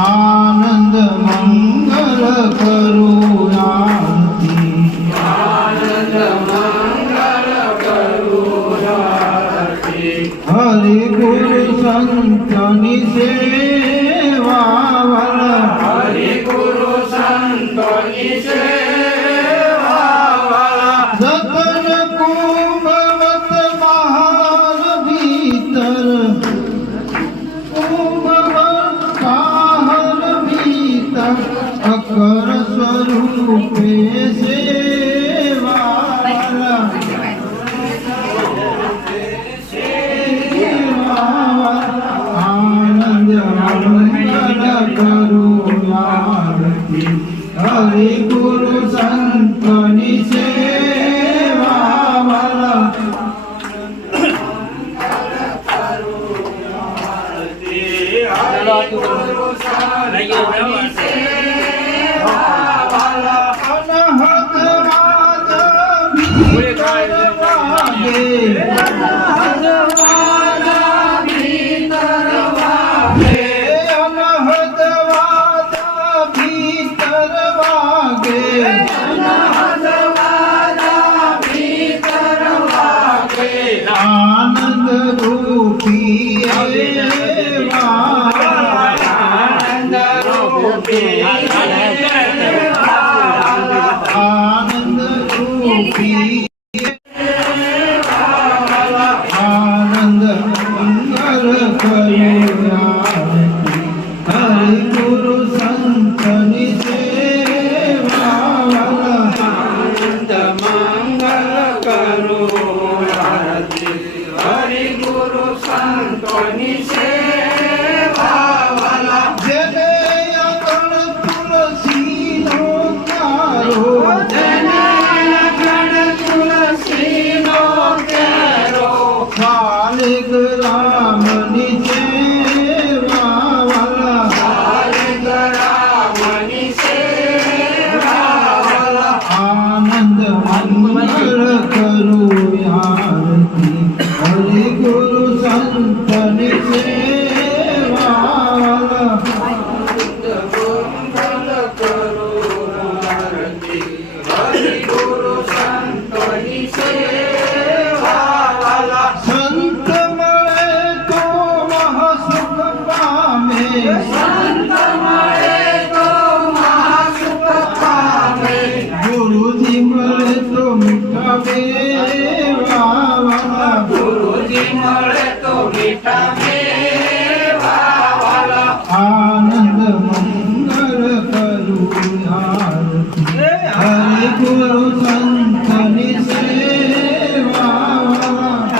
આનંદ મંગલ કરું આરતી હરિ ગુરુ સંતની સેવા હરિ ગુરુ સંતોની સેવા રતન કુંભવત મહાલ ભીતર કુંભવત મહાલ ભીતર અકર સ્વરૂપે સેવા આનંદ મંગલ કરું આરતી હરિ ગુરુ સંતની સેવા આનંદ રૂપી આનંદ રૂપી આનંદ રૂપી આનંદ મંગલ કરું હરિ ગુરુ સંતની સેવા આનંદ મંગલ કરું હરિ ગુરુ સંતોની સેવા જેને અગણ તુલસીનો ક્યારો જેને અગણ તુલસીનો કેરો ખાલિક રામની સેવા ખાલિક રામની સેવા આનંદ મંગલ કરું આરતી હરિ ગુરુ સંતની સેવા હરિ ગુરુ સંતોની સેવા સંત મળે તો મહાસુખ પામે સંત મળે તો મહાસુખ પામે ગુરુજી મળે તો મીઠા વેવા ગુરુજી મળે તો મીઠા મેવા આનંદ મંગલ કરું આરતી હરિ ગુરુ સંતની સેવા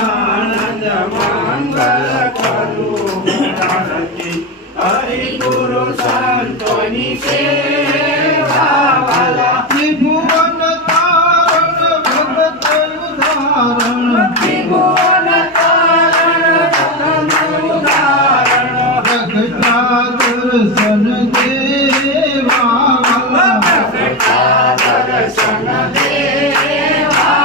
આનંદ મંગલ કરું હરિ ગુરુ સંતોની સેવા ત્રિભુવન તારણ ભગત ઉદાહરણ ત્રિભુવન તારણ ઉદાહરણ પ્રગટા દર્શન દેવા દર્શન દેવા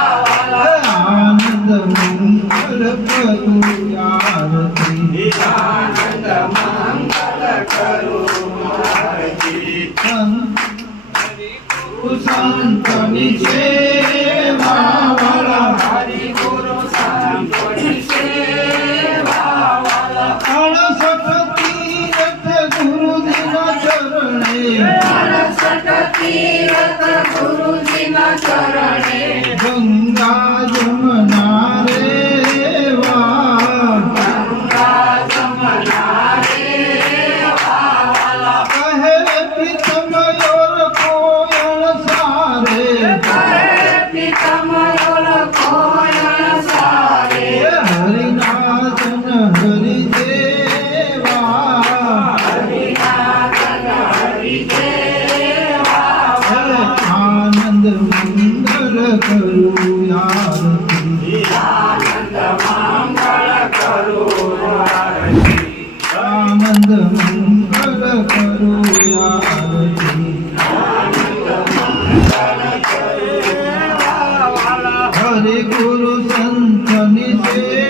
આનંદ મંગલ કરું આરતી આનંદ મંગલ કરું સંતની સેવા હરિ ગુરુ સંતોની સેવા 68 તીરથ ગુરુજીના ચરણે 68 તીરથ ગુરુજીના ચરણે ગંગા જમના રેવા ગંગા જમના રેવા કહે પ્રીતમ યોર કોયલ સારે પિતમ કોયલ સારે હરિનાથન હરિદેવા હરિનાથન હરિદેવા આનંદ મંગલ કરું આરતી આનંદ મંગળ કરું આનંદ મંગલ કરું આરતી શનિ સેવા